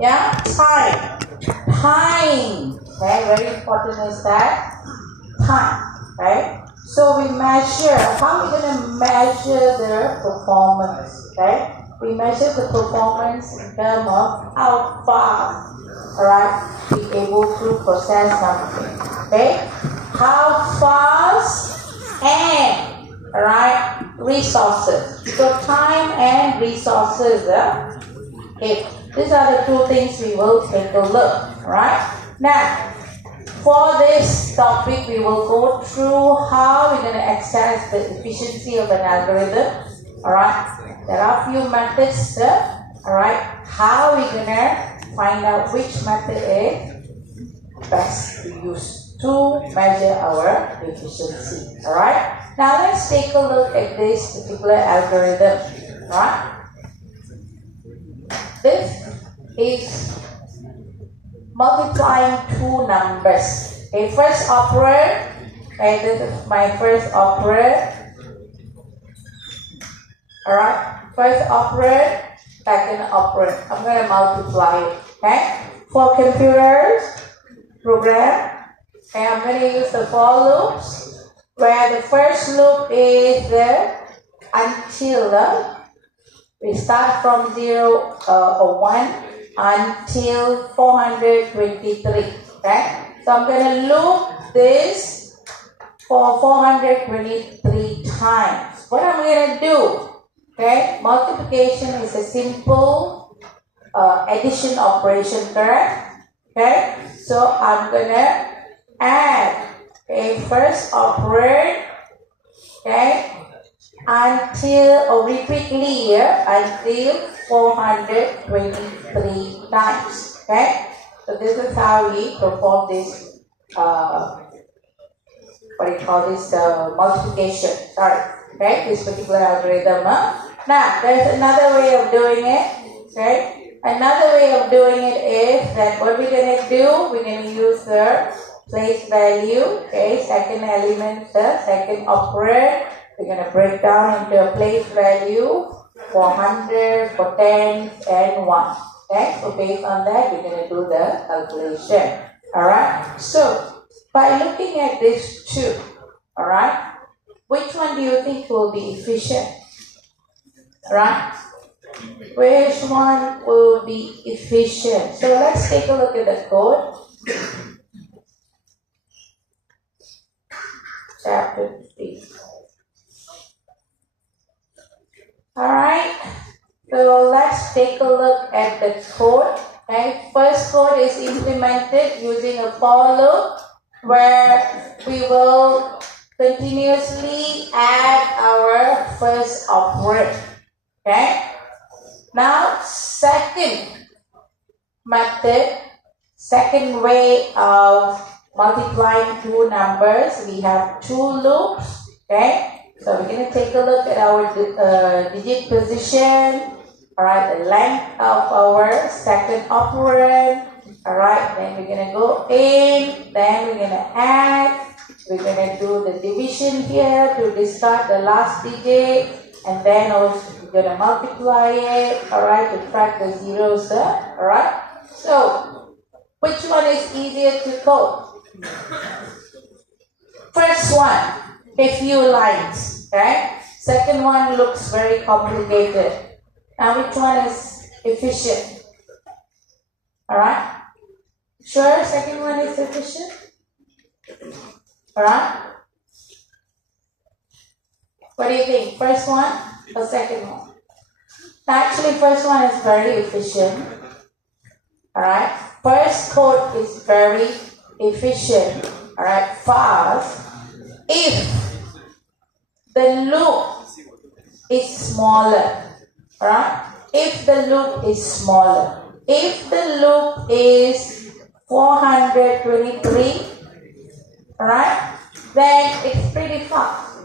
Yeah, time. Time. Okay, very important is that time. Right? So we measure, how are we going to measure the performance? Okay? We measure the performance in terms of how fast, alright, be able to process something. Okay? How fast and, alright, resources. So time and resources. Okay, these are the two things we will take a look. Alright? Now, for this topic, we will go through how we're going to access the efficiency of an algorithm. Alright, there are a few methods. Alright, how we're going to find out which method is best to use to measure our efficiency. Alright, now let's take a look at this particular algorithm. Alright, this is multiplying two numbers. Okay, first operand. Okay, this is my first operand. Alright, first operand, second operand. I'm going to multiply it. Okay, for computers program, okay, I'm going to use the for loops, where the first loop is the until. We start from 0 or 1 until 423. Okay? So I'm going to loop this for 423 times. What I'm going to do, okay? Multiplication is a simple addition operation, correct? Okay? So I'm going to add a first operand, okay? Until, or repeatedly until 423 times. Okay, so this is how we perform this multiplication. Okay, this particular algorithm. Now there's another way of doing it. Okay, another way of doing it is that what we're going to do, we're going to use the place value. Okay, second element, the second operand. We're going to break down into a place value for 100, for tens, and 1. Okay, so based on that, we're going to do the calculation. Alright, so by looking at these two, alright, which one do you think will be efficient? Alright, which one will be efficient? So let's take a look at the code. Chapter 3. Alright, so let's take a look at the code. Okay, first code is implemented using a for loop where we will continuously add our first operand. Okay, now second method, second way of multiplying two numbers, we have two loops. Okay. So we're going to take a look at our digit position, alright, the length of our second operand, alright, then we're going to go in, then we're going to add, we're going to do the division here to discard the last digit, and then also we're going to multiply it, alright, to track the zeros, alright. So, which one is easier to code? First one. A few lines, okay? Second one looks very complicated. Now which one is efficient? Alright? Sure, second one is efficient? Alright? What do you think? First one or second one? Actually, first one is very efficient. Alright? First code is very efficient. Alright? Fast. If the loop is smaller, right? If the loop is smaller, if the loop is 423, right? Then it's pretty fast,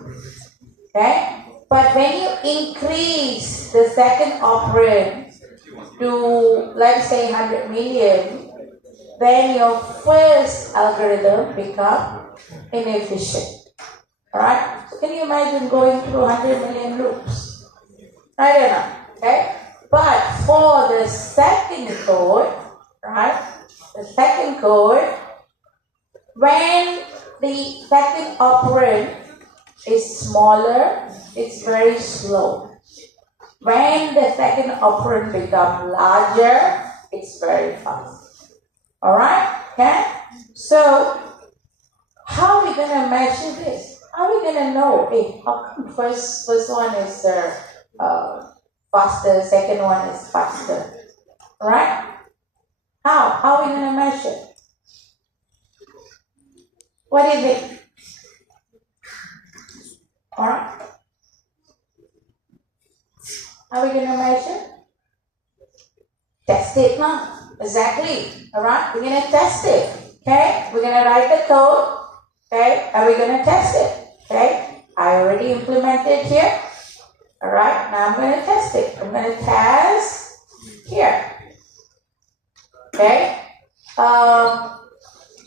okay? But when you increase the second operand to, let's say, 100 million, then your first algorithm becomes inefficient. Alright, so can you imagine going through 100 million loops? Right or not? Okay? But for the second code, right? The second code, when the second operand is smaller, it's very slow. When the second operand becomes larger, it's very fast. Alright? Okay? So, how are we going to measure this? How are we going to know? Hey, how come first one is faster, second one is faster? Alright? How? How are we going to measure? What do you think? Alright? How are we going to measure? Test it now. Exactly. Alright? We're going to test it. Okay? We're going to write the code. Okay? And we're going to test it. Okay? I already implemented here. Alright? Now I'm going to test it. I'm going to test here. Okay?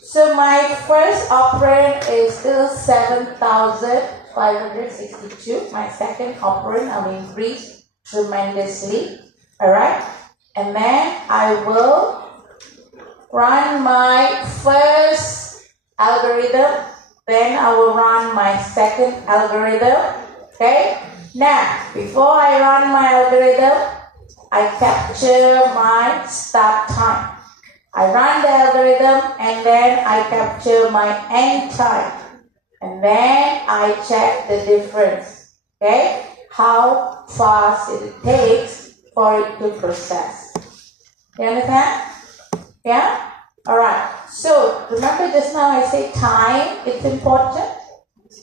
So my first operand is still 7,562. My second operand will increase tremendously. Alright? And then I will run my first algorithm. Then I will run my second algorithm. Okay? Now, before I run my algorithm, I capture my start time. I run the algorithm and then I capture my end time. And then I check the difference. Okay? How fast it takes for it to process. You understand? Yeah? Alright. So, remember just now I say time, it's important.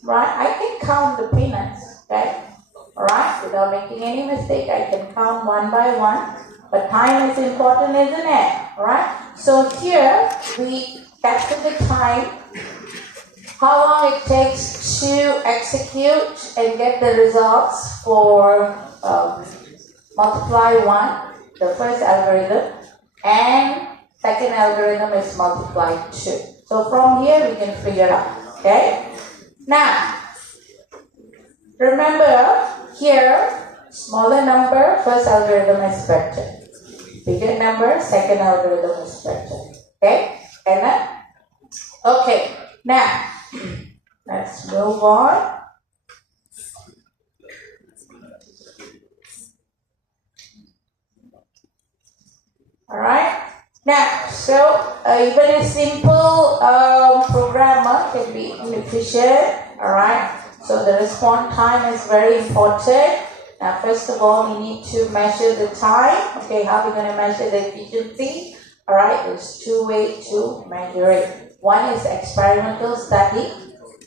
Right? I can count the peanuts. Okay? Alright? Without making any mistake, I can count one by one. But time is important, isn't it? Alright? So here, we capture the time, how long it takes to execute and get the results for multiply 1, the first algorithm, and second algorithm is multiply 2. So from here, we can figure out. Okay? Now, remember here, smaller number, first algorithm is better. Bigger number, second algorithm is better. Okay? And then, okay. Now, let's move on. Alright? Now, so even a simple programmer can be inefficient. Alright? So the response time is very important. Now, first of all, we need to measure the time. Okay, how are we going to measure the efficiency? Alright, there's two ways to measure it. One is experimental study.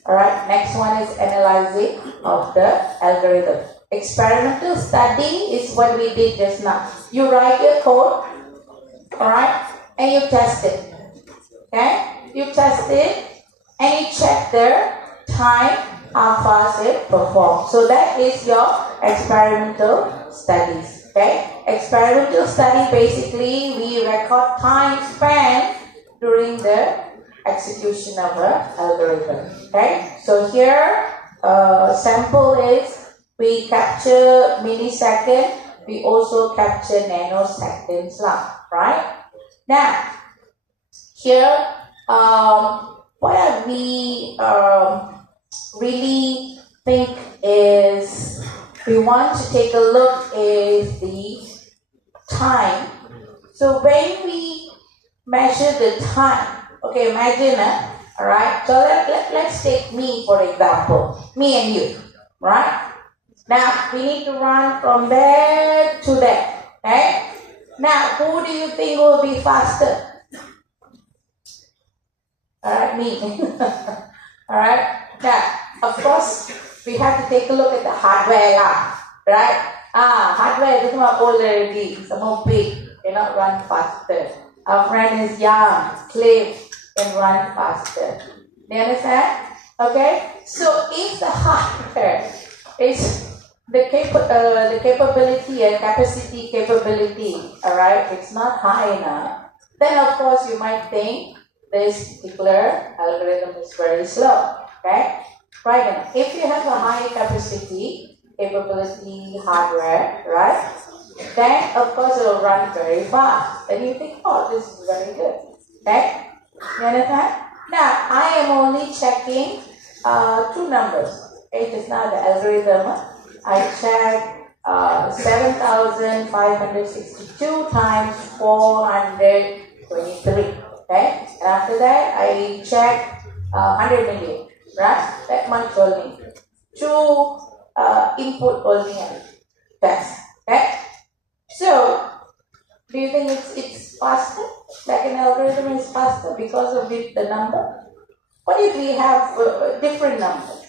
Alright, next one is analyzing of the algorithm. Experimental study is what we did just now. You write your code, alright, and you test it. Okay, you test it and you check the time, how fast it performs. So that is your experimental studies. Okay, experimental study, basically we record time spent during the execution of an algorithm. Okay, so here sample is we capture millisecond, we also capture nanoseconds long, right? Now here what we really think is we want to take a look is the time. So when we measure the time, okay, imagine, alright, so let's take me for example, me and you, right? Now we need to run from there to there, okay? Now who do you think will be faster? Alright, me. Alright, now of course we have to take a look at the hardware lah, right? Hardware is not old already, some more big, cannot run faster. Our friend is young, slim, can run faster. Do you understand? Okay, so if the hardware is the capability and capability, alright, it's not high enough, then of course you might think this particular algorithm is very slow. Okay, right now, if you have a high capability hardware, right, then of course it will run very fast. Then you think, oh, this is very good. Okay? You understand? Now, I am only checking two numbers. Okay, just now the algorithm. I check 7,562 times 423. Okay? And after that, I check 100 million. Right? That much only. Two input only test. Okay? So, do you think it's faster? Like an algorithm is faster because of the number? What if we have different numbers?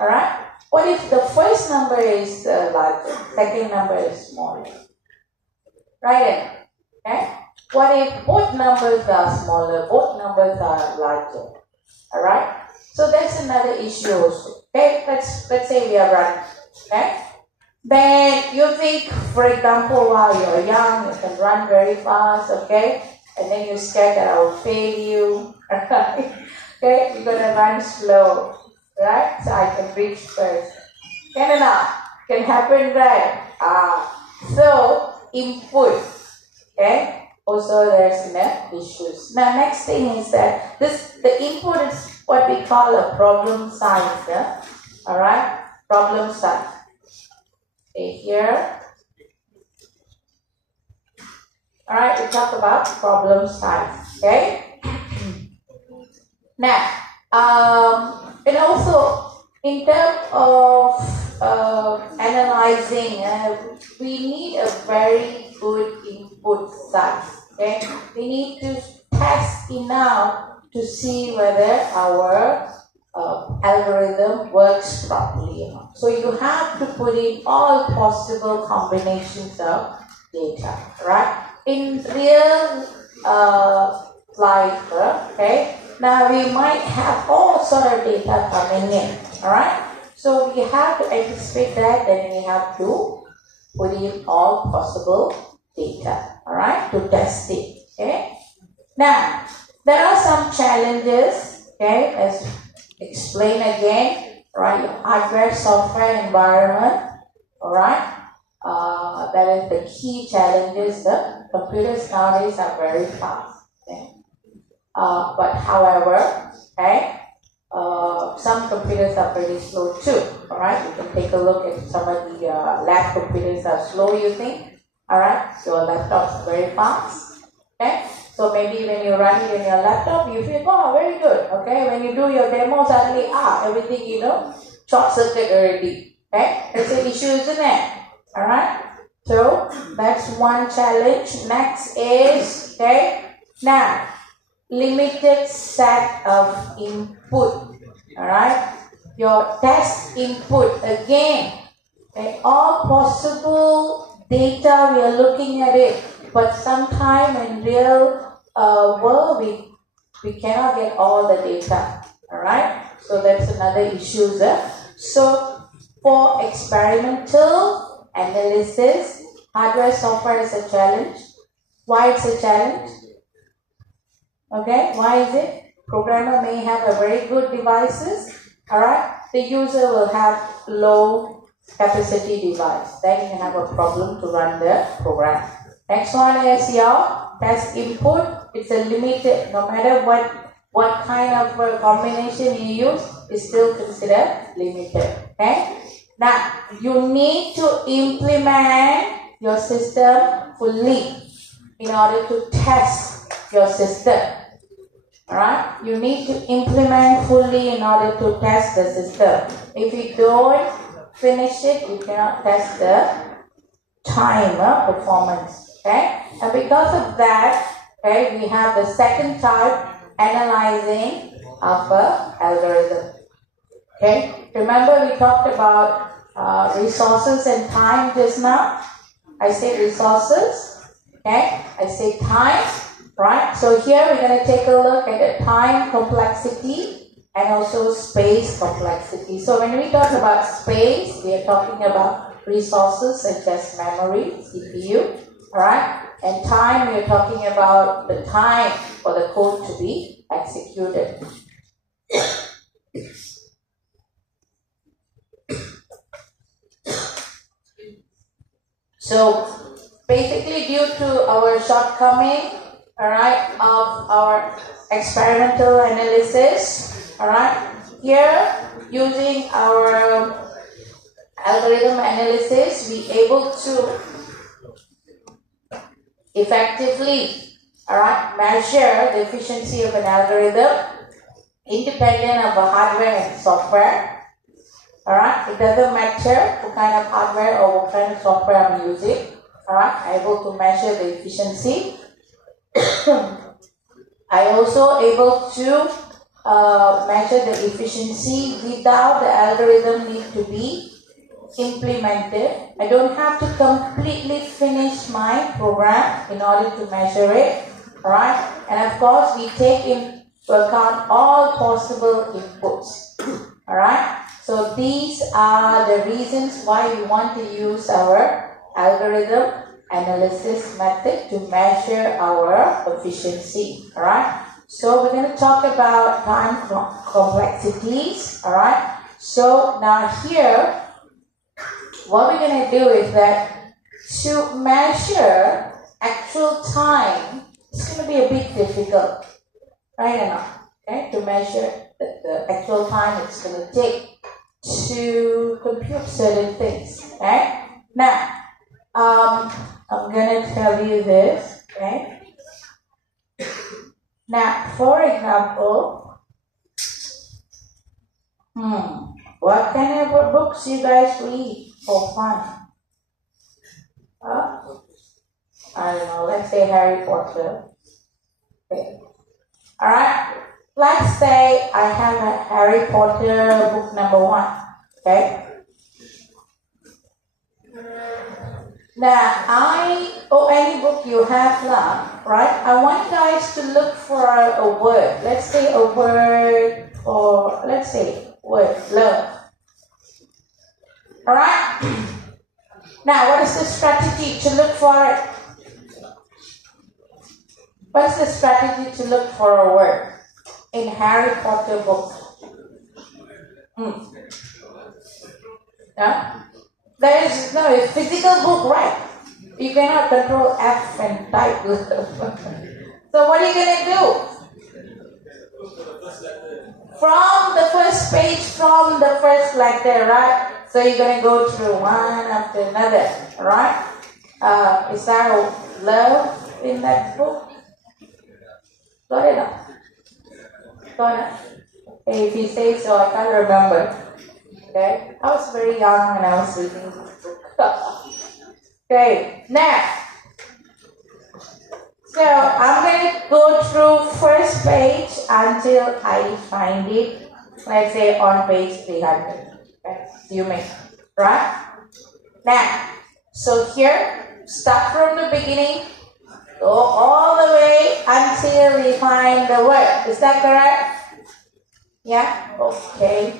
Alright? What if the first number is larger, second number is smaller? Right? Okay? What if both numbers are smaller, both numbers are larger? Alright? So that's another issue also. Okay? Let's say we are running. Okay? Then you think, for example, while you're young, you can run very fast, okay? And then you're scared that I will fail you, right? Okay, you're gonna run slow, right? So I can reach first. Can happen, right? So input, okay? Also there's issues. Now next thing is that the input is what we call a problem size, alright? Problem size. Here. Alright, we talk about problem size. Okay? Now, and also in terms of analyzing, we need a very good input size. Okay? We need to test enough to see whether our algorithm works properly. So you have to put in all possible combinations of data, right? In real life, okay? Now we might have all sort of data coming in, all right? So we have to anticipate that, then we have to put in all possible data, all right, to test it, okay? Now, there are some challenges, okay, as explain again, right? Your hardware, software environment, all right? That is the key challenges. The computers nowadays are very fast. Okay? But however, okay, some computers are pretty slow too. All right, you can take a look at some of the lab computers are slow. You think, all right? Your laptop's very fast. Okay. So maybe when you run it in your laptop, you feel, oh, very good. Okay, when you do your demo, suddenly, everything, short circuit already. Okay, that's an issue, isn't it? All right. So that's one challenge. Next is, okay, now limited set of input. All right, your test input again. Okay, all possible data we are looking at it. But sometime in real world, we cannot get all the data, all right? So that's another issue there. So for experimental analysis, hardware, software is a challenge. Why it's a challenge? Okay, why is it? Programmer may have a very good devices, all right? The user will have low capacity device. Then you have a problem to run the program. Next one is your test input. It's a limited, no matter what kind of combination you use, it's still considered limited. Okay? Now, you need to implement your system fully in order to test your system. Alright? You need to implement fully in order to test the system. If you don't finish it, you cannot test the time performance. Okay, and because of that, okay, we have the second type, analyzing of a algorithm. Okay, remember we talked about resources and time just now. I say resources, okay, I say time, right? So here we're going to take a look at the time complexity and also space complexity. So when we talk about space, we are talking about resources such as memory, CPU, alright? And time, we are talking about the time for the code to be executed. So basically due to our shortcoming, alright, of our experimental analysis, alright, here using our algorithm analysis, we able to effectively, alright, measure the efficiency of an algorithm independent of the hardware and software. Alright, it doesn't matter what kind of hardware or what kind of software I'm using. Alright, I'm able to measure the efficiency. I also able to measure the efficiency without the algorithm need to be implemented. I don't have to completely finish my program in order to measure it. Alright, and of course we take into account all possible inputs. Alright. So these are the reasons why we want to use our algorithm analysis method to measure our efficiency. Alright. So we're going to talk about time complexities. Alright. So now here, what we're going to do is that to measure actual time, it's going to be a bit difficult. Right or not? Okay. To measure the actual time it's going to take to compute certain things, right? Now, I'm going to tell you this, okay? Now, for example, what kind of books you guys read for fun? I don't know, let's say Harry Potter. Okay. Alright? Let's say I have a Harry Potter book number 1, okay? Now, or any book you have now, right? I want you guys to look for a word. Let's say a word, or let's say word, love. Alright? Now, what is the strategy to look for it? What's the strategy to look for a word in Harry Potter book? Yeah? There is no physical book, right? You cannot control F and type. So what are you going to do? From the first page, from the first letter, right? So you're going to go through one after another, right? Is there love in that book? Got it up? Got it? Okay, if you say so, I can't remember. Okay? I was very young when I was reading this book. Okay, now. So, I'm going to go through first page until I find it. Let's say on page 300. Okay? You may. Right? Now, so here, start from the beginning. Go all the way until we find the word. Is that correct? Yeah? Okay.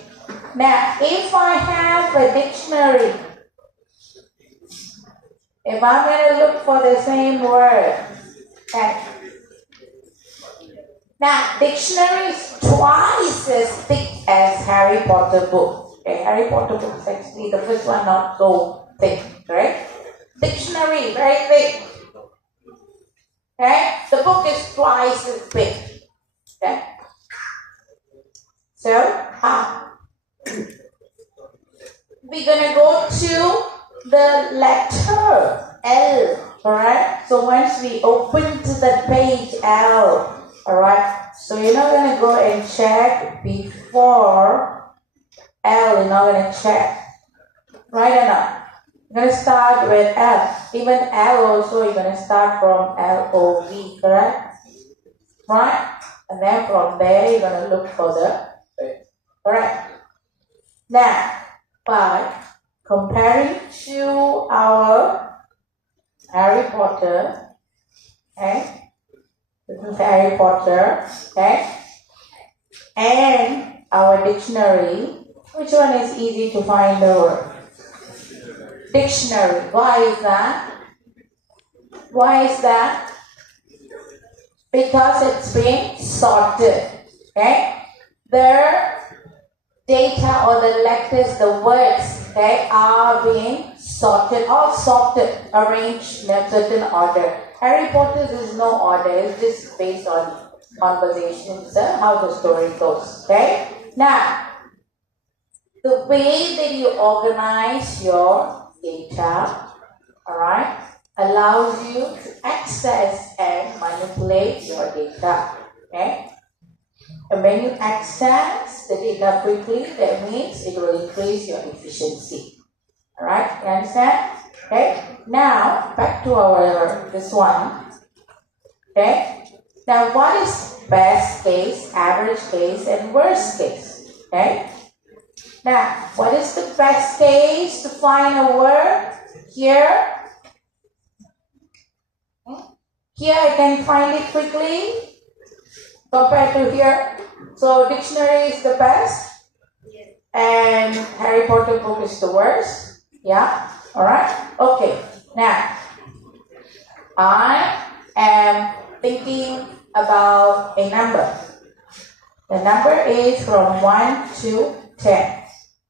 Now, if I have a dictionary, if I'm going to look for the same word, okay. Now, dictionary is twice as thick as Harry Potter book. Okay, Harry Potter book is actually the first one not so thick, right? Dictionary, very thick. Okay, the book is twice as big. Okay, so we're gonna go to the letter L. Alright, so once we open to the page L, alright, so you're not gonna go and check before L. You're not gonna check, right or not? You're going to start with L. Even L also, you're going to start from L-O-V, correct? Right? And then from there, you're going to look for the word. Correct? Now, by comparing to our Harry Potter, okay? This is Harry Potter, okay? And our dictionary, which one is easy to find the word? Dictionary. Why is that? Why is that? Because it's been sorted. Okay? The data or the letters, the words, okay, are being sorted, all sorted, arranged in a certain order. Harry Potter, there's no order, it's just based on conversations, how the story goes. Okay? Now, the way that you organize your data, alright, allows you to access and manipulate your data. Okay? And when you access the data quickly, that means it will increase your efficiency. Alright, you understand? Okay, now back to our this one. Okay, now what is best case, average case, and worst case? Okay, now what is the best case to find a word? Here, here I can find it quickly compared to here. So dictionary is the best, and Harry Potter book is the worst. Yeah, alright, okay. Now, I am thinking about a number. The number is from 1 to 10.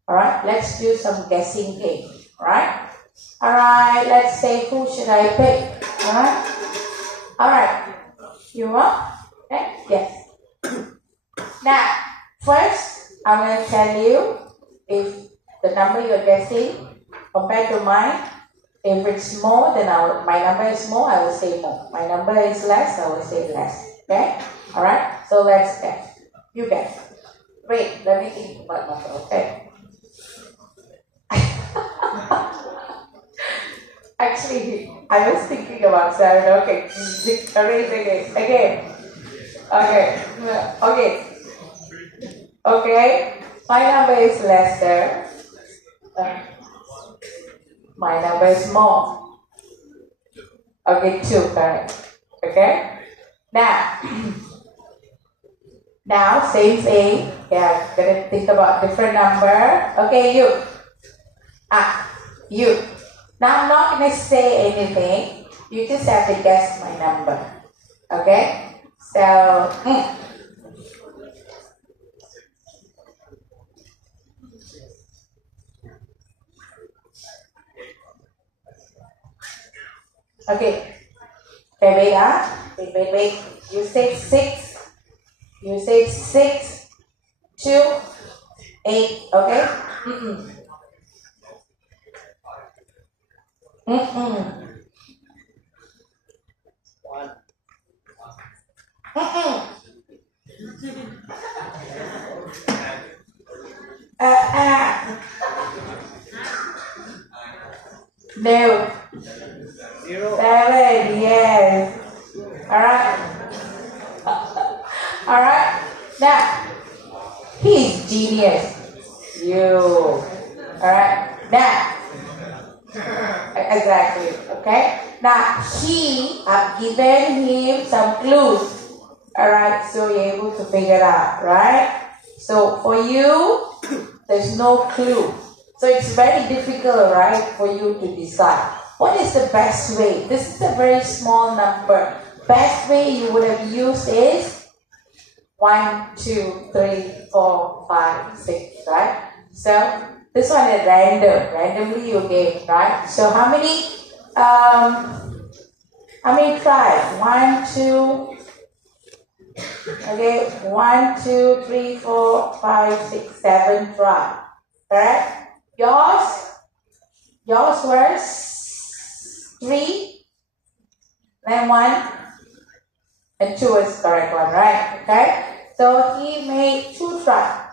Alright, let's do some guessing game. Alright, let's say who should I pick? Alright, you want? Okay, yes. Now, first, I'm going to tell you if the number you're guessing compared to mine, if it's more, then my number is more, I will say more. My number is less, I will say less. Okay? Alright? So let's guess. You guess. Wait, let me think about number, okay? Actually, I was thinking about 7. Okay. Erase again. Okay. Okay. My number is lesser. My number is more. Okay, 2, correct. Okay? Now, same thing. Yeah, gonna think about different number. Okay, you. You. Now, I'm not gonna say anything. You just have to guess my number. Okay? So, Okay, wait. You say 6. You say 6, 2, 8. Okay? No. 7, yes. Alright. Alright. Now, he's genius. You. Alright. Now, exactly. Okay. Now, I've given him some clues. Alright. So you're able to figure it out. Right? So for you, there's no clue. So it's very difficult, right, for you to decide. What is the best way? This is a very small number. Best way you would have used is 1, 2, 3, 4, 5, 6, right? So this one is random. Randomly you gave, right? So how many tries? 1, 2. Okay, 1, 2, 3, 4, 5, 6, 7 try. Correct? Yours was 3, then 1, and 2 is the correct one, right? Okay? So he made 2 tries.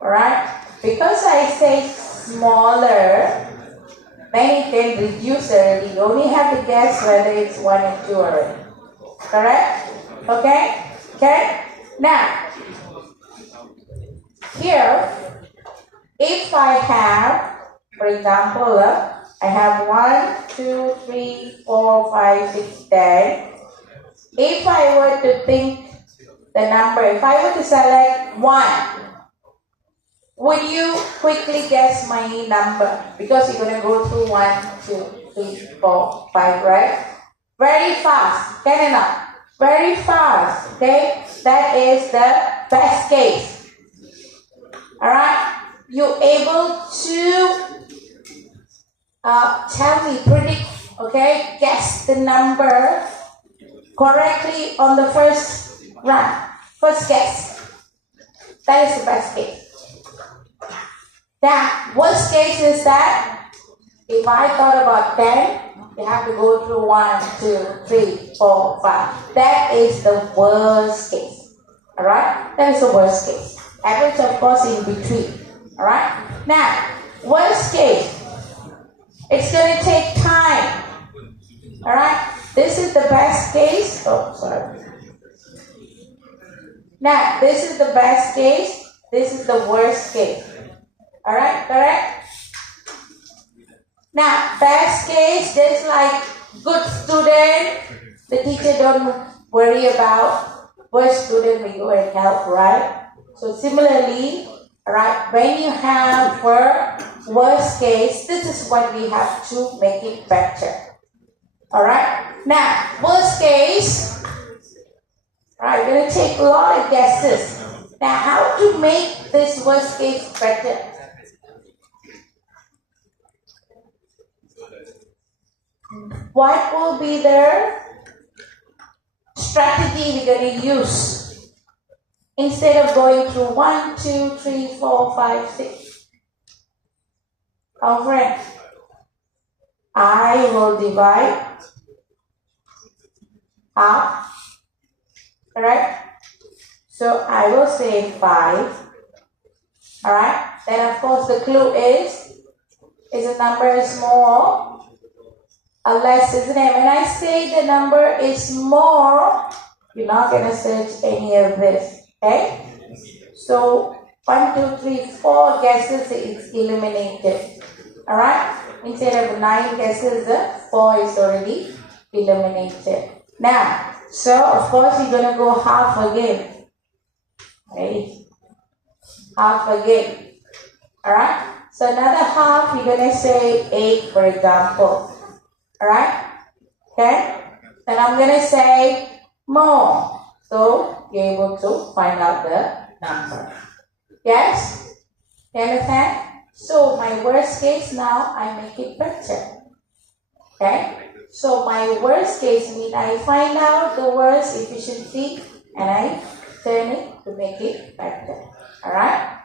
Alright? Because I say smaller, then he can reduce already. You only have to guess whether it's 1 and 2 already. Correct? Okay? Okay? Now, here, if I have, for example, I have 1, 2, 3, 4, 5, 6, 10. If I were to think the number, if I were to select 1, would you quickly guess my number? Because you're going to go through 1, 2, 3, 4, 5, right? Very fast. Can you not? Very fast. Okay? That is the best case. Alright? You're able to Tell me, predict, okay, guess the number correctly on the first run. First guess. That is the best case. Now, worst case is that if I thought about 10, you have to go through 1, 2, 3, 4, 5. That is the worst case. Alright? That is the worst case. Average, of course, in between. Alright? Now, worst case. It's going to take time. Alright? This is the best case. Oh, sorry. Now, this is the best case. This is the worst case. Alright? Correct? Now, best case, just like good student, the teacher don't worry about. Worst student, we go and help, right? So similarly, right, when you have worst case, this is what we have to make it better. Alright? Now, worst case, right, we're going to take a lot of guesses. Now, how to make this worst case better? What will be the strategy we're going to use instead of going through 1, 2, 3, 4, 5, 6? Our friends, I will divide half, alright? So I will say 5, alright? Then of course the clue is the number small or less, isn't it? When I say the number is more, you're not going to search any of this, okay? So 1, 2, 3, 4 guesses is eliminated, alright? Instead of 9 guesses, 4 is already eliminated. Now, so of course you're going to go half again, okay? Half again, alright? So another half, you're going to say 8, for example. Alright? Okay? Then I'm going to say more. So you're able to find out the number. Yes? You understand? So my worst case now, I make it better. Okay? So my worst case means I find out the worst efficiency and I turn it to make it better. Alright?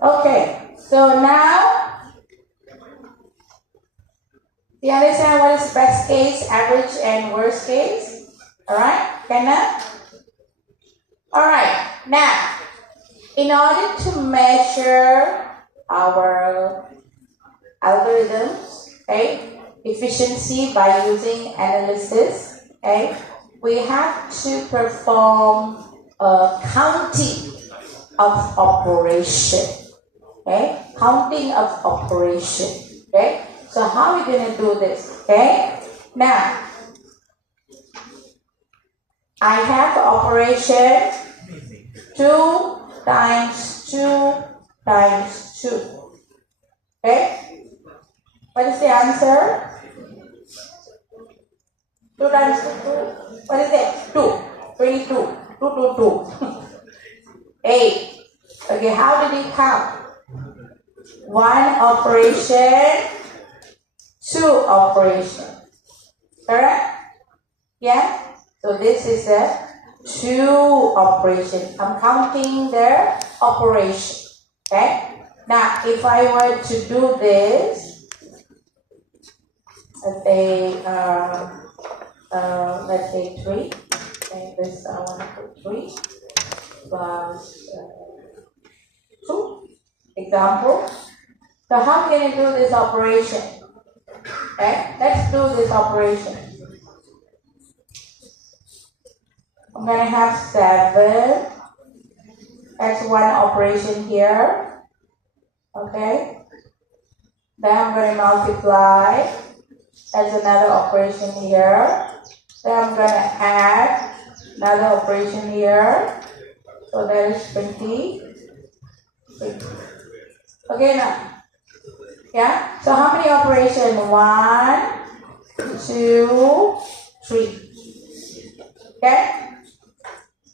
Okay. So now, you understand what is best case, average, and worst case? Alright? Alright. Now, in order to measure our algorithms, okay, efficiency by using analysis, okay, we have to perform a counting of operation. Okay? Counting of operation. Okay? So how are we going to do this? Okay? Now, I have operation 2 times 2 times 2. Okay? What is the answer? 2 times 2, 2. What is it? 2. 22. 2, 2, 2. 8. Okay, how did you count? 1 operation, 2 operation. Correct? Yeah? So this is a 2 operation. I'm counting the operation. Okay? Now, if I were to do this, let's say 3. And this I want to put 3 plus 2. Example. So how can you do this operation? Okay, let's do this operation. I'm going to have 7. That's 1 operation here. Okay. Then I'm going to multiply. That's another operation here. Then I'm going to add another operation here. So that is 20. Okay now. Yeah. So how many operations? 1, 2, 3. Okay.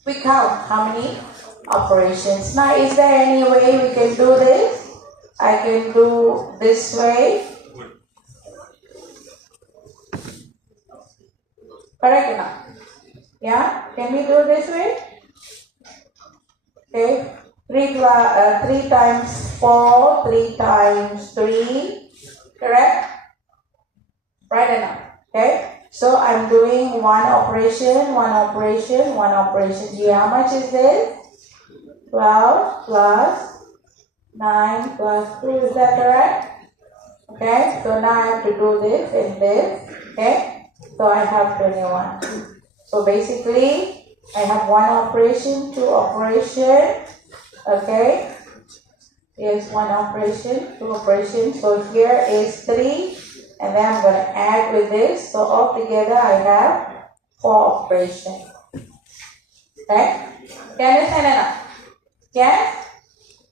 We count how many operations. Now, is there any way we can do this? I can do this way. Correct enough? Yeah? Can we do this way? Okay. 3 times 4, 3 times 3. Correct? Right enough. Okay. So I'm doing one operation, one operation, one operation. Gee, how much is this? 12 plus 9 plus 2. Is that correct? Okay. So now I have to do this and this. Okay. So I have 21. So basically, I have one operation, two operation. Okay. Here's one operation, two operation. So here is 3. And then I'm going to add with this. So altogether I have 4 operations. Okay? Can you understand enough? Yes?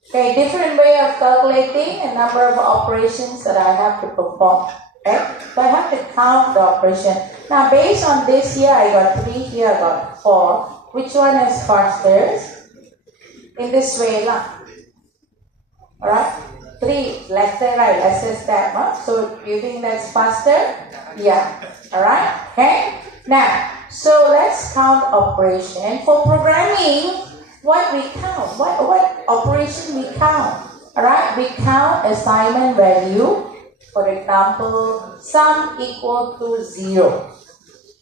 Okay, different way of calculating a number of operations that I have to perform. Okay? So I have to count the operation. Now based on this here, I got 3, here I got 4. Which one is faster? In this way lah. Alright? 3, let's say right, let's say step. Huh? So you think that's faster? Yeah. Alright? Okay? Now, so let's count operation. For programming, what we count? What operation we count? Alright? We count assignment value. For example, sum equal to 0.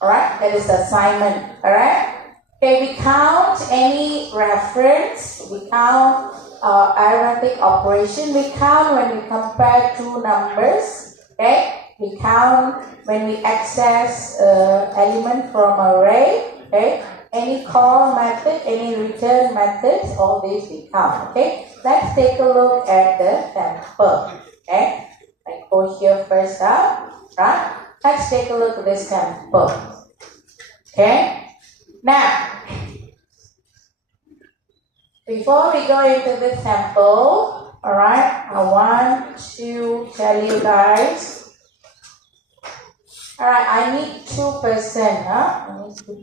Alright? That is assignment. Alright? Okay, we count any reference. We count arithmetic operation. We count when we compare two numbers. Okay, we count when we access element from array. Okay, any call method, any return methods, all these we count. Okay, let's take a look at the sample. Okay, I go here first up. Right, let's take a look at this sample. Okay, now. Before we go into the sample, alright, I want to tell you guys. Alright, I need 2%, huh? I need 2%.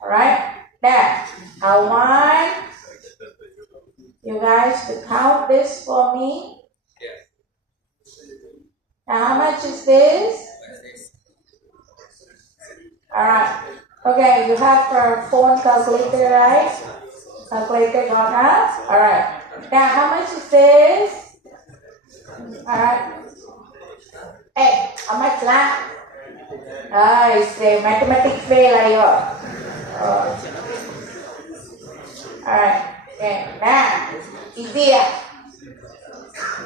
Alright, now, I want you guys to count this for me. Now, how much is this? Alright, okay, you have your phone calculator, right? Calculator gone up? Alright, now how much is this? Alright, hey, how much lah? I say mathematics fail are you? Alright, okay, now, easy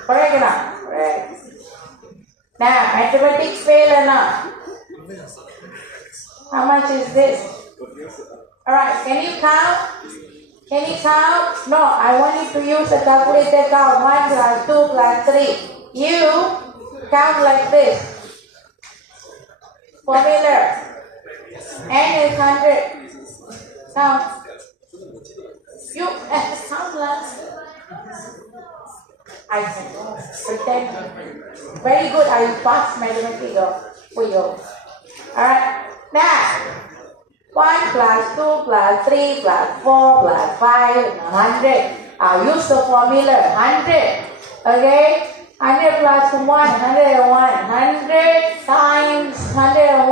correct enough? Right. Now, mathematics fail or not? How much is this? Alright, can you count? Can you count? No, I want you to use a calculator count. 1 plus 2 plus 3. You count like this. Formula. N is 100. Count. You count last. I can pretend. Very good. I will pass mathematics for you. Alright. Now, 1 plus 2 plus 3 plus 4 plus 5, 100. I'll use the formula 100. Okay? 100 plus 1, 101. 100 times 101.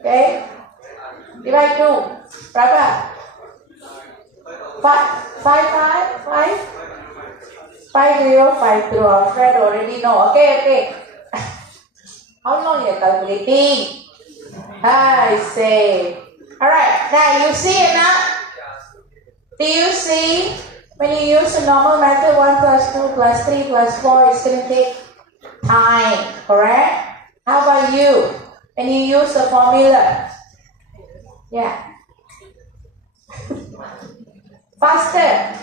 Okay? Divide 2. Berapa? 5052. Our friend already know. Okay. How long you are calculating? I say. Alright, now you see enough? Do you see? When you use a normal method, 1 plus 2 plus 3 plus 4, it's going to take time, correct? How about you? When you use the formula? Yeah. Faster.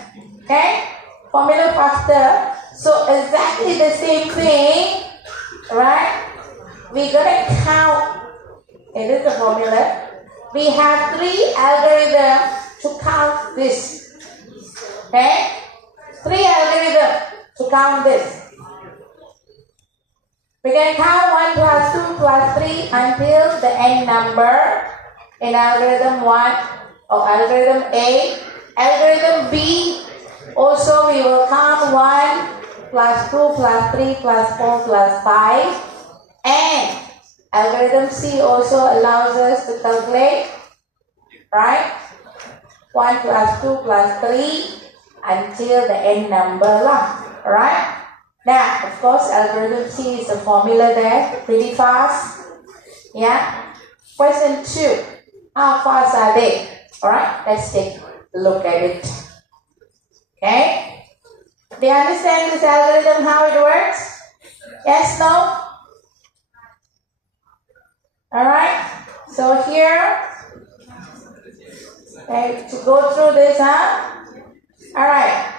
Okay? Formula faster. So exactly the same thing, right? We're going to count. Okay, this is the formula. We have 3 algorithms to count this. Okay? 3 algorithms to count this. We can count 1 plus 2 plus 3 until the n number in algorithm 1 or algorithm A. Algorithm B, also we will count 1, plus 2 plus 3 plus 4 plus 5. And algorithm C also allows us to calculate, right? 1 plus 2 plus 3 until the n number lah. Alright? Now, of course, algorithm C is a formula there. Pretty fast. Yeah? Question 2. How fast are they? Alright? Let's take a look at it. Okay? Do you understand this algorithm, how it works? Yes, no? Alright? So here, okay, to go through this, Alright.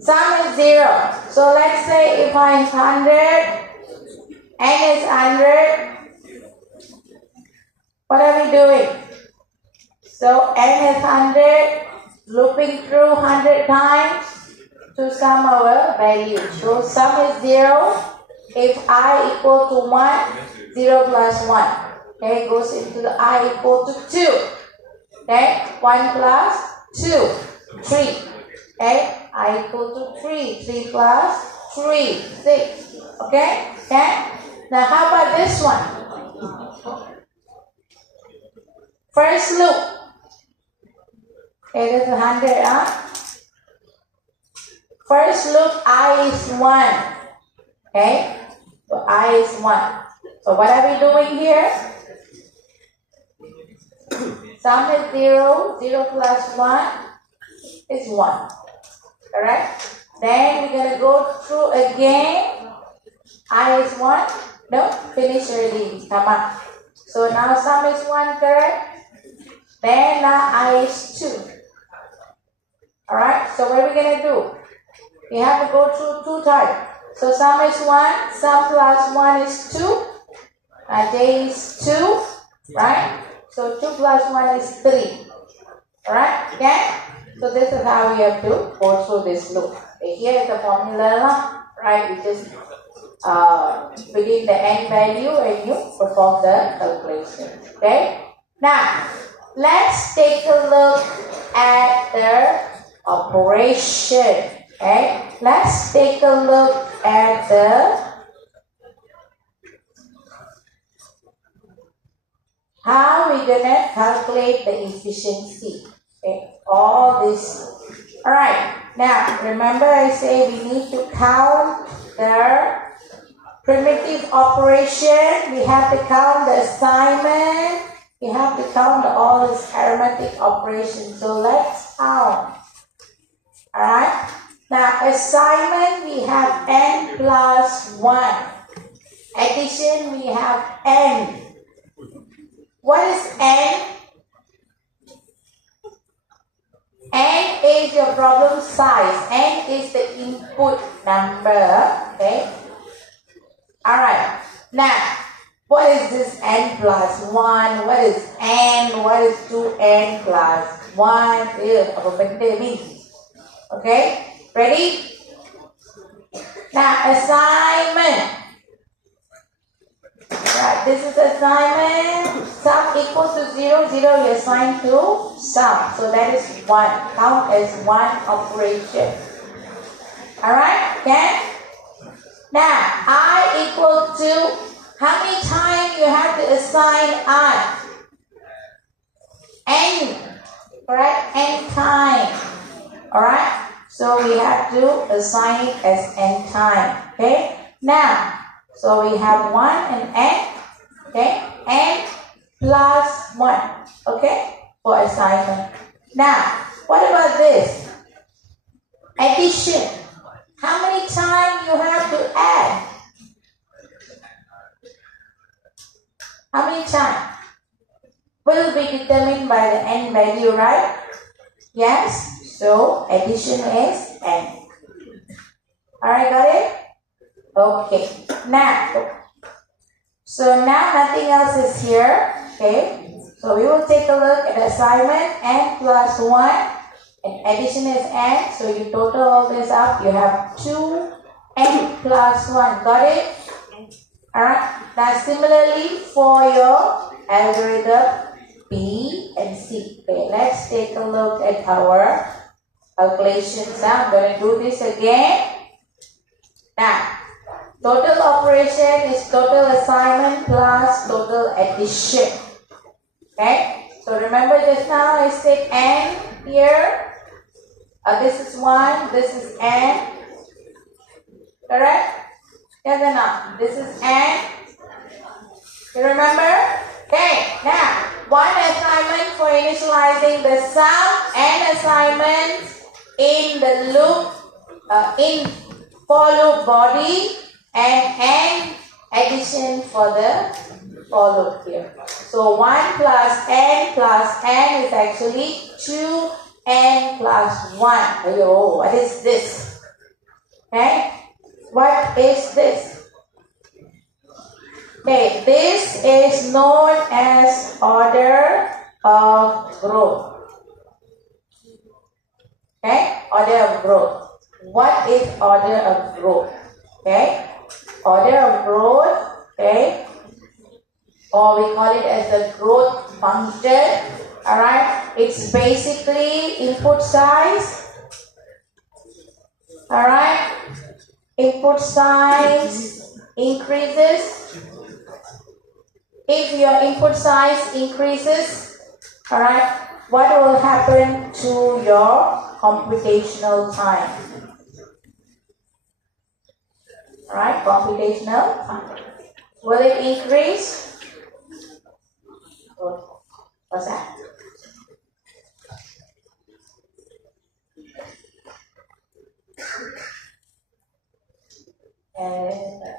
Sum is 0. So let's say if I is 100, n is 100, what are we doing? So n is 100, looping through 100 times to sum our value. So sum is 0. If I equal to 1, 0 plus 1. Okay, goes into the I equal to 2. Okay, 1 plus 2, 3. Okay, I equal to 3. 3 plus 3, 6. Okay, okay. Now how about this one? First loop. Okay, this is 100, First loop, I is 1. Okay, so I is 1. So what are we doing here? Sum is 0. 0 plus 1 is 1. Correct? Then we're going to go through again. I is 1. No, finish early. Come on. So now sum is 1, correct? Then now I is 2. Alright, so what are we going to do? We have to go through 2 times. So sum is 1. Sum plus 1 is 2. J is 2. Right? So 2 plus 1 is 3. Alright? Okay? So this is how we have to go through this loop. Here is the formula, right? We just put in the n value and you perform the calculation. Okay? Now, let's take a look at the operation. Okay? Let's take a look at the how we're gonna calculate the efficiency. Okay, all this. Alright, now remember I say we need to count the primitive operation, we have to count the assignment, we have to count all this arithmetic operation. So let's count. Alright, now assignment we have n plus 1. Addition we have n. What is n? N is your problem size. N is the input number. Okay. Alright. Now, what is this n plus 1? What is n? What is 2n plus 1? Apa benda ni? Okay. Ready? Now, assignment. Right, this is assignment. Sum equals to 0, 0 you assign to sum. So that is 1. Count as 1 operation. Alright, okay? Now, I equal to, how many times you have to assign I? N. Correct? N time. Alright? So we have to assign it as n time. Okay? Now, so we have 1 and n, okay, n plus 1, okay, for assignment. Now, what about this? Addition. How many times you have to add? How many times? Will be determined by the n value, right? Yes, so addition is n. Alright, got it? Okay, now, so now nothing else is here, okay, so we will take a look at the assignment, n plus 1, and addition is n, so you total all this up, you have 2, n plus 1, got it? Alright, now similarly for your algorithm B and C, okay, let's take a look at our calculations. Now I'm going to do this again. Now, total operation is total assignment plus total addition. Okay? So remember just now I said n here. This is 1, this is n. Correct? Yes or not? This is n. You remember? Okay, now one assignment for initializing the sum, n assignments in the loop, in for loop body, and n addition for the for loop here. So 1 plus n is actually 2n plus 1. Ayo, what is this? Okay, what is this? Okay, this is known as order of growth. Okay, order of growth. What is order of growth? Okay, order of growth, okay, or we call it as the growth function. Alright, it's basically input size. Alright, input size increases. If your input size increases, alright, what will happen to your computational time? Alright, computational time. Will it increase? What's that?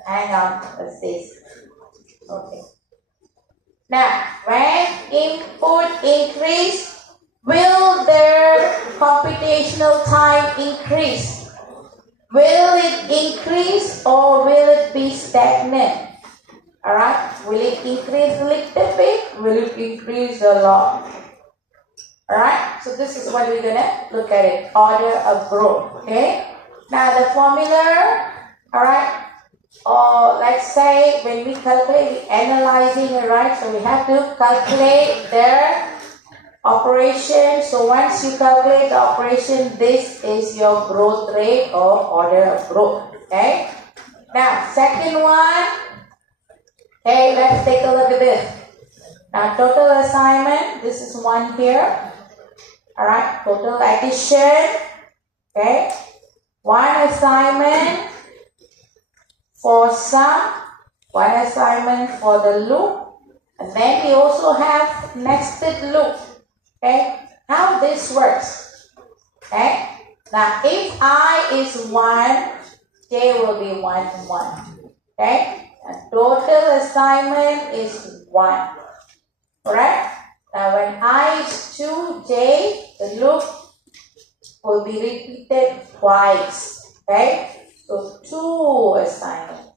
Hang on, what's this? Okay. Now, when input increase, will their computational time increase? Will it increase or will it be stagnant? Alright, will it increase a little bit? Will it increase a lot? Alright, so this is what we're gonna look at it. Order of growth. Okay. Now the formula, alright, or let's say when we calculate, we're analyzing it, right? So we have to calculate their operation. So once you calculate the operation, this is your growth rate or order of growth. Okay. Now second one. Okay, let's take a look at this. Now total assignment, this is 1 here. Alright, total addition. Okay. 1 assignment for sum, 1 assignment for the loop, and then we also have nested loop. Okay, how this works. Okay, now if I is 1, j will be 1, 1. Okay, and total assignment is 1. Correct? Now when I is 2, j, the loop will be repeated twice. Okay, so 2 assignments,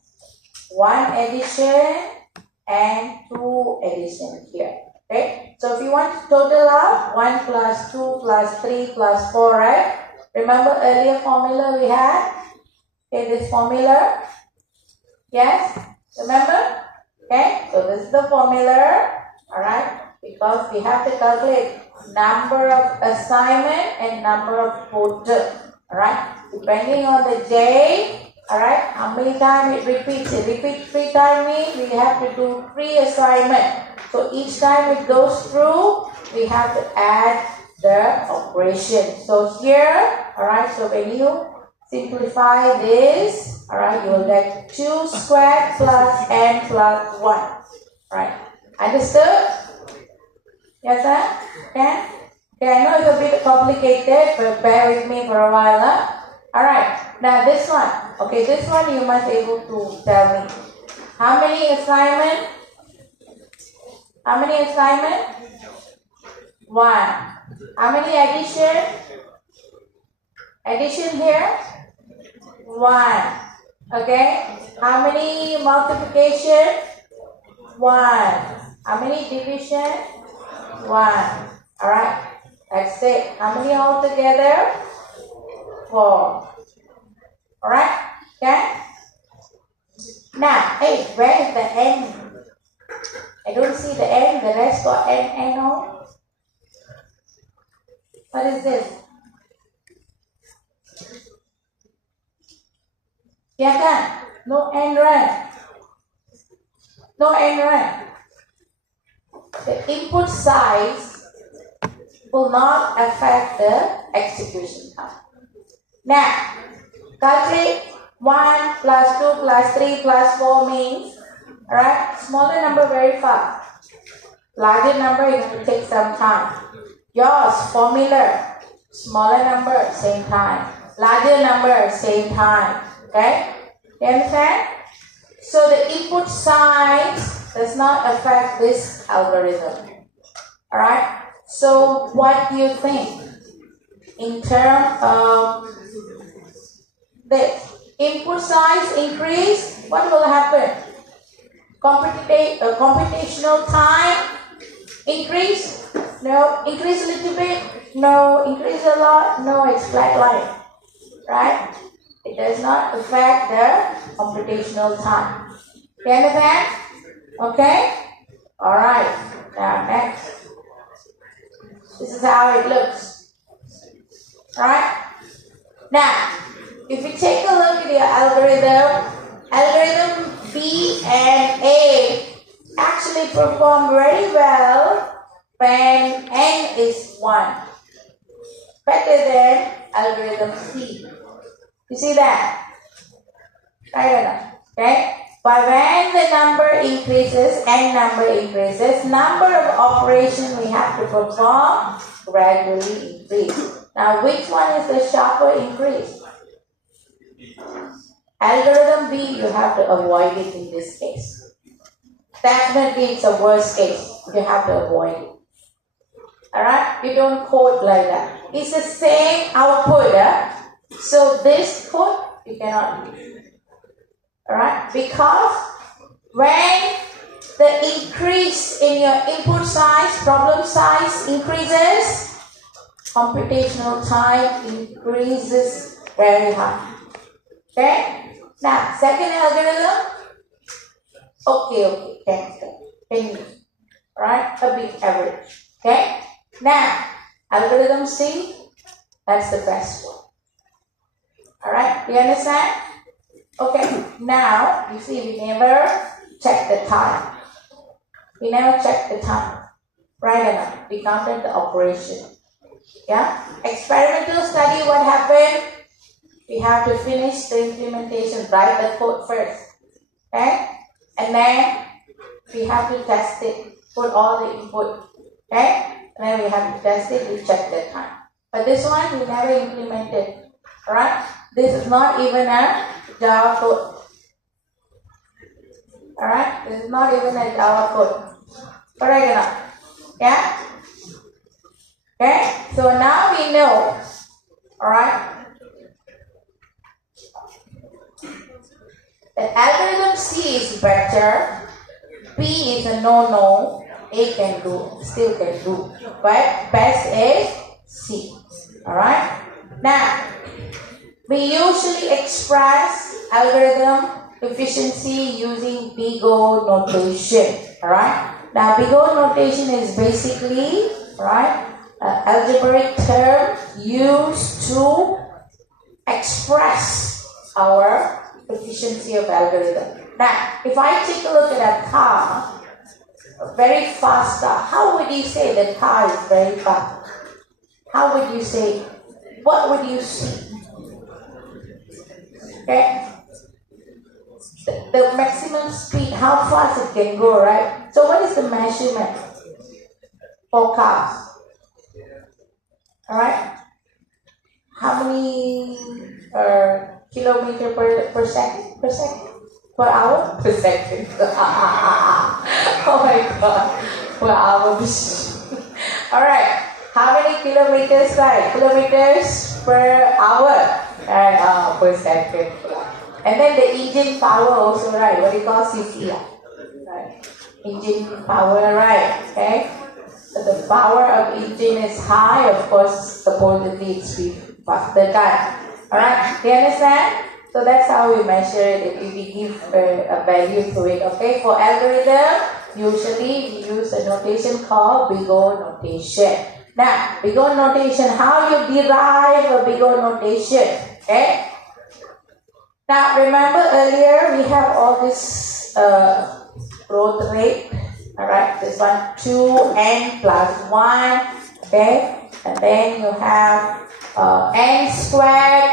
1 addition and 2 addition here. Okay, so if you want to total up 1 plus 2 plus 3 plus 4, right? Remember earlier formula we had? Okay, this formula. Yes, remember? Okay, so this is the formula. Alright, because we have to calculate number of assignment and number of total. Alright, depending on the j, alright, how many times it repeats. It repeats 3 times means we have to do 3 assignment. So each time it goes through, we have to add the operation. So here, alright, so when you simplify this, alright, you will get 2 squared plus n plus 1. Right, understood? Yes, sir? Okay? Okay, I know it's a bit complicated, but bear with me for a while. Alright, now this one. Okay, this one you must be able to tell me. How many assignment? How many assignment? 1. How many addition? Addition here? 1. Okay. How many multiplication? 1. How many division? 1. Alright. That's it. How many altogether? 4. Alright. Okay. Now, hey, where is the n? I don't see the n. The rest got n all. What is this? Ya kan? No end run. No end run. The input size will not affect the execution time. Now, calculate 1 plus 2 plus 3 plus 4 means, alright, smaller number very fast. Larger number is going to take some time. Yours, formula, smaller number, same time. Larger number, same time. Okay? You understand? So the input size does not affect this algorithm. Alright? So what do you think? In terms of the input size increase, what will happen? Computational time increase? No. Increase a little bit? No. Increase a lot? No. It's flat line. Right? It does not affect the computational time. You understand? Okay? Alright. Now next. This is how it looks. Right? Now, if you take a look at your algorithm B and A actually perform very well when N is 1. Better than algorithm C. You see that? Right or not? Okay? But when the number increases, N number increases, number of operations we have to perform gradually increase. Now, which one is the sharper increase? Algorithm B, you have to avoid it in this case. Definitely, it's a worst case. You have to avoid it. Alright? You don't code like that. It's the same output. So this code, you cannot use. Alright? Because when the increase in your input size, problem size increases, computational time increases very high. Okay? Now, second algorithm. Okay, can use. Alright? A big average. Okay? Now, algorithm C, that's the best one. Alright? You understand? Okay, now, you see, we never check the time. We never check the time. Right enough. We counted the operation. Yeah? Experimental study, what happened? We have to finish the implementation, write the code first. Okay? And then we have to test it, put all the input. Okay? And then we have to test it, we check the time. But this one, we never implemented. Alright? This is not even a Java code. Alright? This is not even a Java code. Correct enough? Yeah? Okay? So now we know. Alright? The algorithm C is better. B is a no-no. A can do, still can do. But best is C. Alright? Now, we usually express algorithm efficiency using BIGO notation. Alright? Now, BIGO notation is basically, right, an algebraic term used to express our efficiency of algorithm. Now, if I take a look at a car, a very fast car, how would you say the car is very fast? How would you say? What would you see? Okay? The maximum speed, how fast it can go, right? So what is the measurement for cars? Alright? How many kilometer per second? Per second? Per hour? Per second. Oh my god. Per hour. Alright. How many kilometers, right? Kilometers per hour. And per second. And then the engine power also, right? What do you call CC? Right? Engine power, right? Okay? So the power of engine is high, of course, supposedly it's faster time. Alright? Do you understand? So that's how we measure it if we give a value to it. Okay? For algorithm, usually we use a notation called BIGO notation. Now, BIGO notation, how you derive a BIGO notation? Okay? Now remember earlier we have all this growth rate. Alright, this one 2n plus 1. Okay, and then you have n squared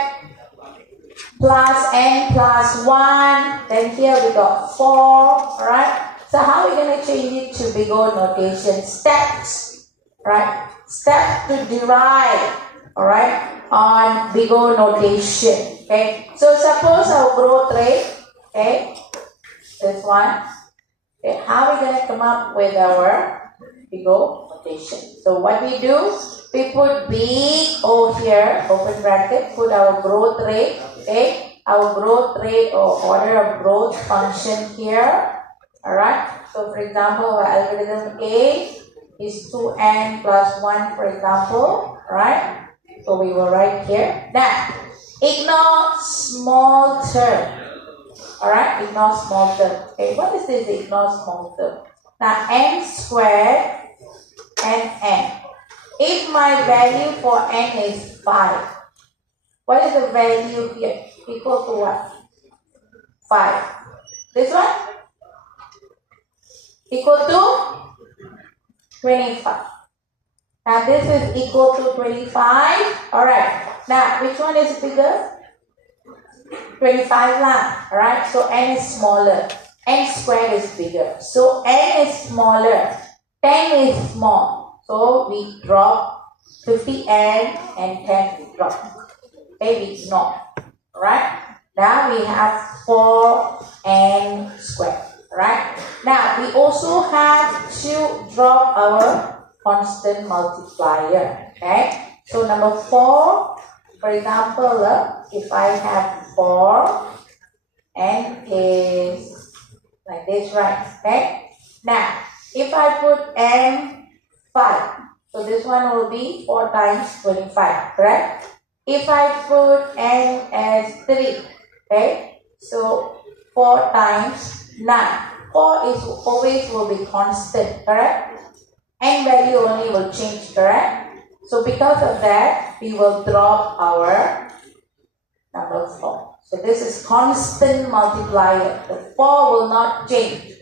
plus n plus 1. Then here we got 4. Alright, so how are we going to change it to big O notation? Steps. Right, step to derive. Alright, on big O notation. Okay, so suppose our growth rate, okay, this one. Okay, how are we going to come up with our big O notation? So what we do, we put big O here, open bracket, put our growth rate, okay, our growth rate or order of growth function here. Alright, so for example, our algorithm A is 2n plus 1, for example. Alright, so we will write here. Now, ignore small term. Alright, ignore small term. Okay, what is this ignore small term? Now, n squared and n. If my value for n is 5, what is the value here? Equal to what? 5. This one? Equal to 25. Now, this is equal to 25. Alright, now, which one is bigger? 25 lah, alright, so n is smaller, n squared is bigger, so n is smaller, 10 is small, so we drop 50n and 10 we drop, okay, we ignore, alright, now we have 4n squared, alright, now we also have to drop our constant multiplier, okay, so number 4, for example, if I have 4, n is like this, right? Okay. Now, if I put n 5, so this one will be 4 times 25, correct? If I put n as 3, okay, so 4 times 9. 4 is always will be constant, correct? N value only will change, correct? So because of that, we will drop our number 4. So this is constant multiplier. The 4 will not change.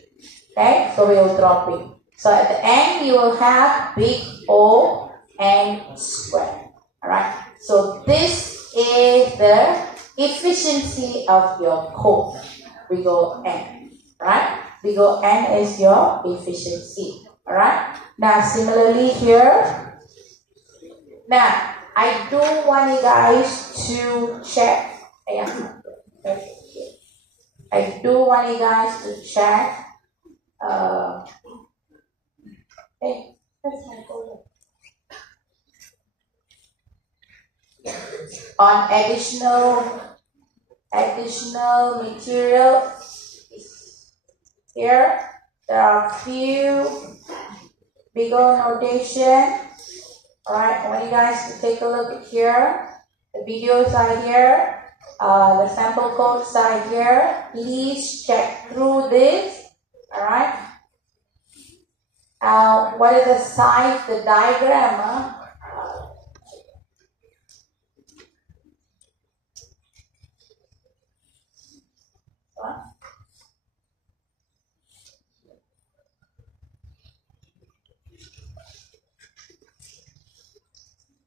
Okay, so we will drop it. So at the end, you will have big O n squared. Alright, so this is the efficiency of your code. Big O n. Right? Big O n is your efficiency. Alright, now similarly here. Now, I do want you guys to check. I do want you guys to check. Hey, that's my folder. On additional material here. There are few big O notation. Alright, I want you guys to take a look here. The videos are here. The sample codes are here. Please check through this. Alright. What is the size, the diagram?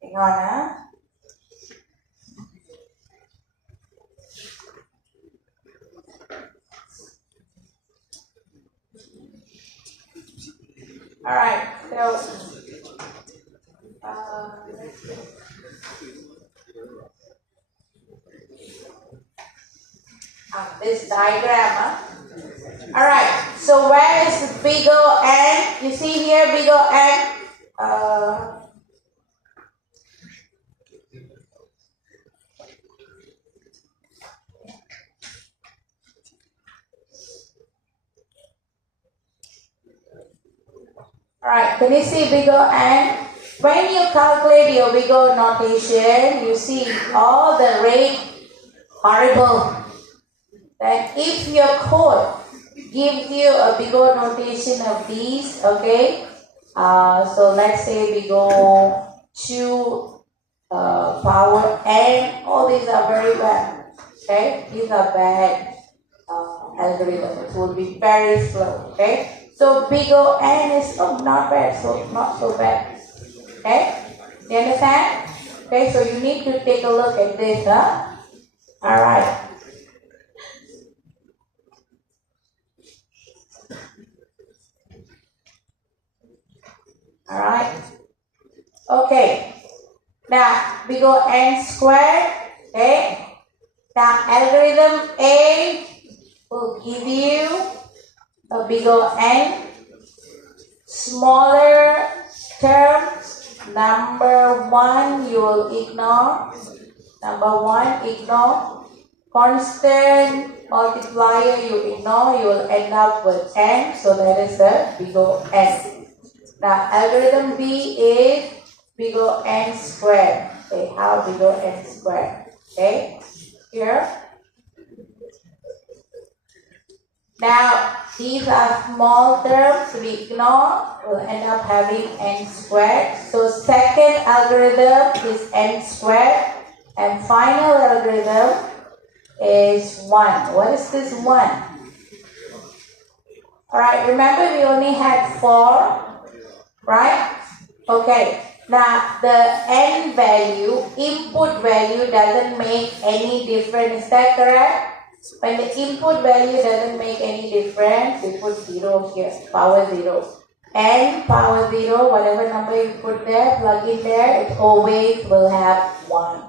Hang on, Alright, so this diagram. Alright, so where is big O n? You see here big O n? Alright, can you see big O n? When you calculate your big O notation, you see all the rate horrible. Then if your code gives you a big O notation of these, okay, so let's say big O 2 power n, all these are very bad. Okay, these are bad algorithms. It will be very slow. Okay, so big O N is not bad, so not so bad. Okay, you understand? Okay, so you need to take a look at this, huh? All right. All right. Okay. Now we go n squared. Okay. Now algorithm A will give you a bigger n, smaller terms. Number one you will ignore. Number one ignore. Constant multiplier you ignore. You will end up with n. So that is the bigger n. Now algorithm B is bigger n squared. Okay, how bigger n squared? Okay, here. Now these are small terms we ignore. We'll end up having n squared. So second algorithm is n squared, and final algorithm is 1. What is this 1? Alright, remember we only had 4, right? Okay, now the n value, input value doesn't make any difference. Is that correct? When the input value doesn't make any difference, we put 0 here, power 0. N power 0, whatever number you put there, plug in there, it always will have 1.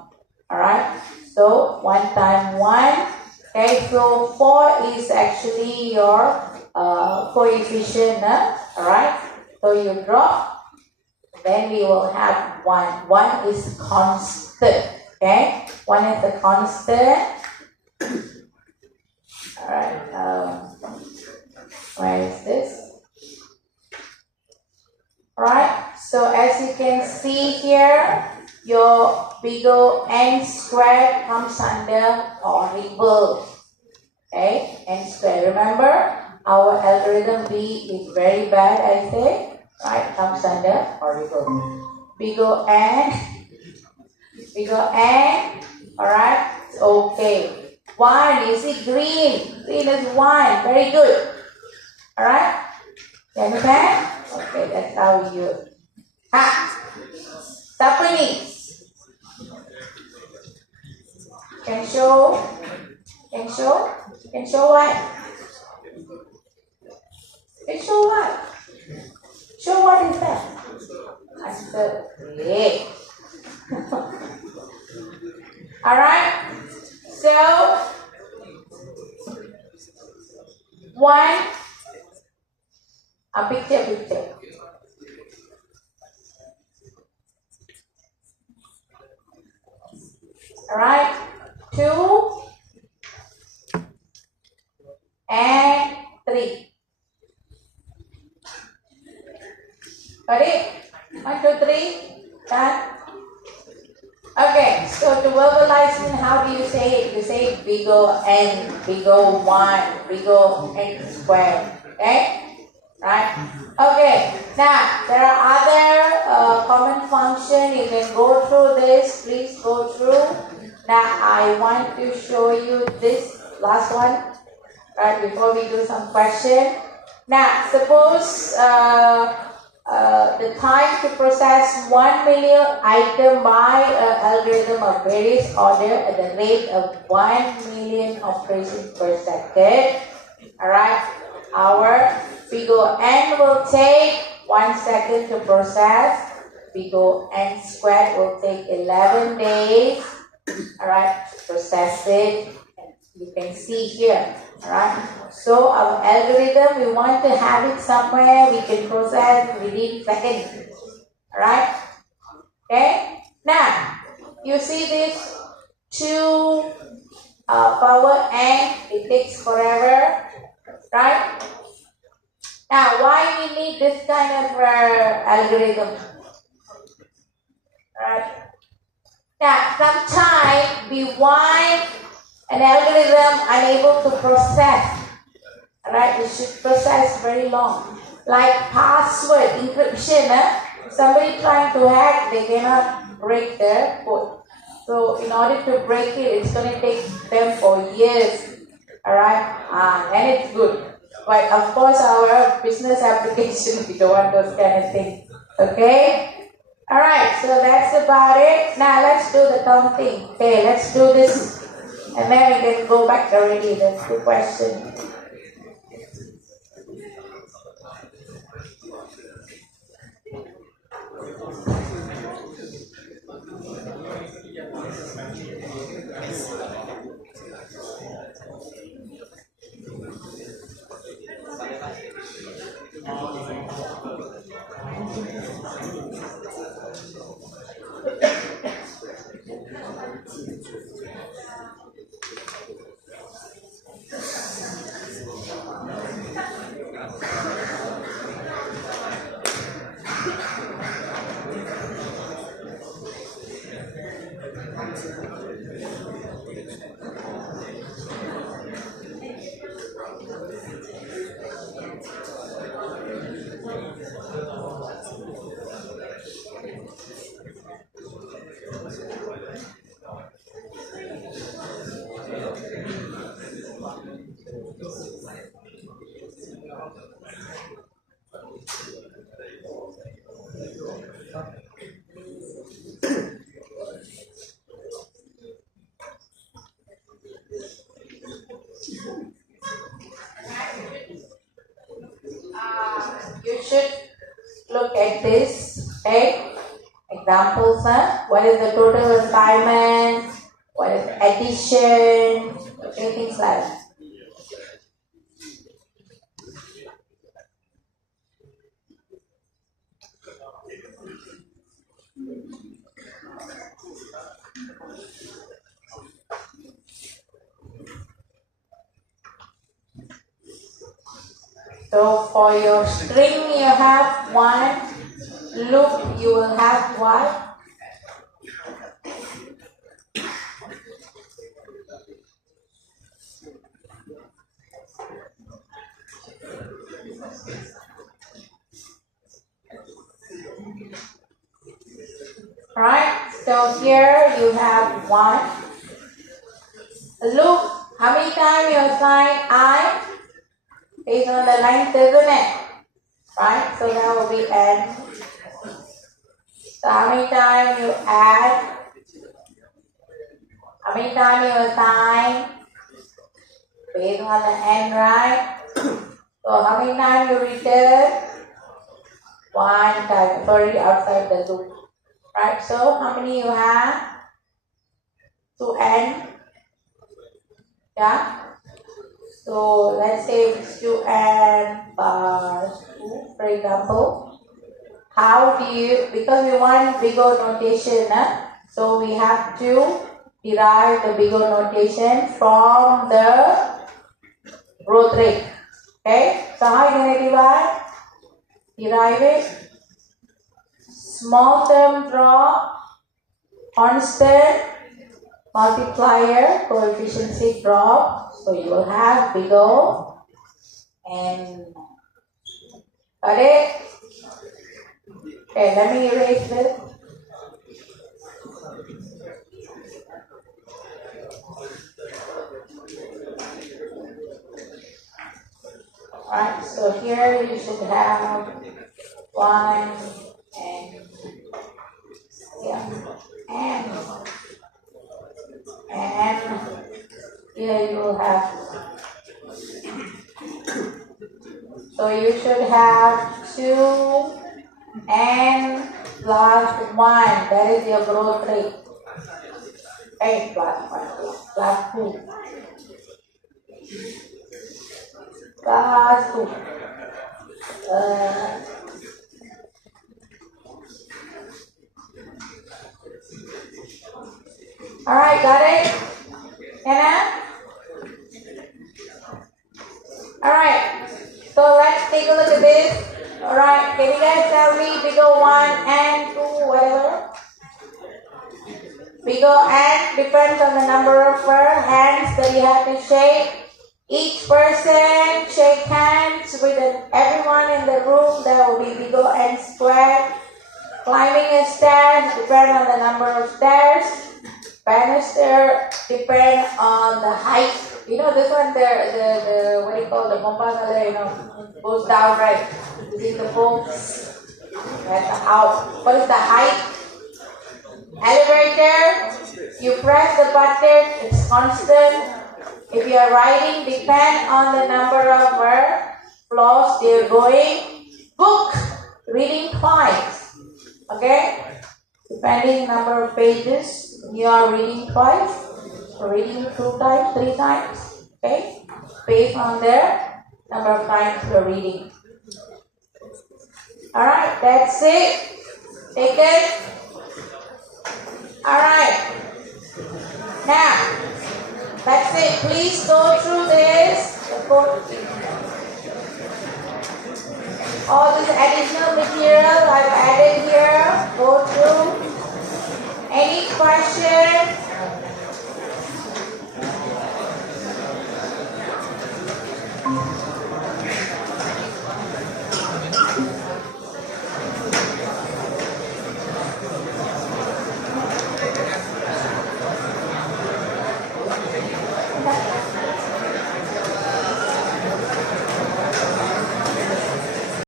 Alright, so 1 times 1. Okay, so 4 is actually your coefficient. Alright, so you drop, then we will have 1. 1 is constant. Okay, 1 is a constant. Alright, where is this? Alright, so as you can see here, your bigger n squared comes under horrible. Okay, n squared. Remember, our algorithm B is very bad, I say. Right, comes under horrible. Bigger n, alright, okay. 1, you see green. Green is 1. Very good. Alright? You understand? Okay, that's how we use it. Japanese. Can show what? Can show what? Show what is that? Answer. Great. Alright? So, 1, a picture. Alright, 2 and 3. Got it? 1, 2, 3. Done. Okay, so to verbalize it, how do you say it? You say bigger n, bigger 1, bigger n squared. Okay? Right? Okay, now there are other common functions. You can go through this. Please go through. Now I want to show you this last one. Right, before we do some question. Now, suppose the time to process 1 million item by an algorithm of various order at the rate of 1 million operations per second. Alright, our figure n will take 1 second to process. Figure n squared will take 11 days. Alright, to process it. You can see here. Alright, so our algorithm, we want to have it somewhere we can process within seconds. Alright, okay. Now, you see this 2 power n, it takes forever. Right? Now, why we need this kind of algorithm? Right? Now, sometimes we want an algorithm unable to process. Right? It should process very long. Like password encryption. Somebody trying to hack, they cannot break the code. So in order to break it, it's going to take them for years. Alright, and it's good. But of course, our business application, we don't want those kind of things. Okay? Alright, so that's about it. Now let's do the counting. Okay, let's do this. And then we can go back already. That's the question. You should look at this, okay? Examples, huh? What is the total assignment? What is addition? Okay, things like that. So for your string you have one, loop you will have what? Alright, so here you have one. Loop, how many times you assign I? Based on the length, isn't it? Right? So that will be n. So how many times you add? How many times you assign? Based on the n, right? So how many times you return? One time. Sorry, outside the loop. Right? So how many you have? 2n. Yeah? So let's say it's 2n plus 2, for example. How do you, because we want bigger notation, so we have to derive the bigger notation from the growth rate. Okay, so how are you going to divide? Derive it. Small term drop, constant, multiplier, coefficient drop. So you will have bigger and got it? Okay, let me erase this. Alright, so here you should have 1 and yeah, and here you will have, so you should have 2 and plus 1, that is your growth rate. Okay, plus 1, plus 2. Plus 2. Alright, got it? Anna? Alright, so let's take a look at this. Alright, can you guys tell me bigger 1 and 2, whatever? Bigger and depends on the number of hands that you have to shake. Each person shake hands with everyone in the room. That will be bigger and square. Climbing a stairs depends on the number of stairs. Banister depend on the height. You know this one, the what do you call the Mombasa, goes down, right? You see the bolts at the out. What is the height? Elevator, you press the button, it's constant. If you are riding, depend on the number of floors they're going. Book, reading twice. Okay? Depending number of pages, you are reading twice, reading 2 times, 3 times. Okay? Based on their number of times you're reading. Alright, that's it. Take it. Alright. Now, that's it. Please go through this. All this additional material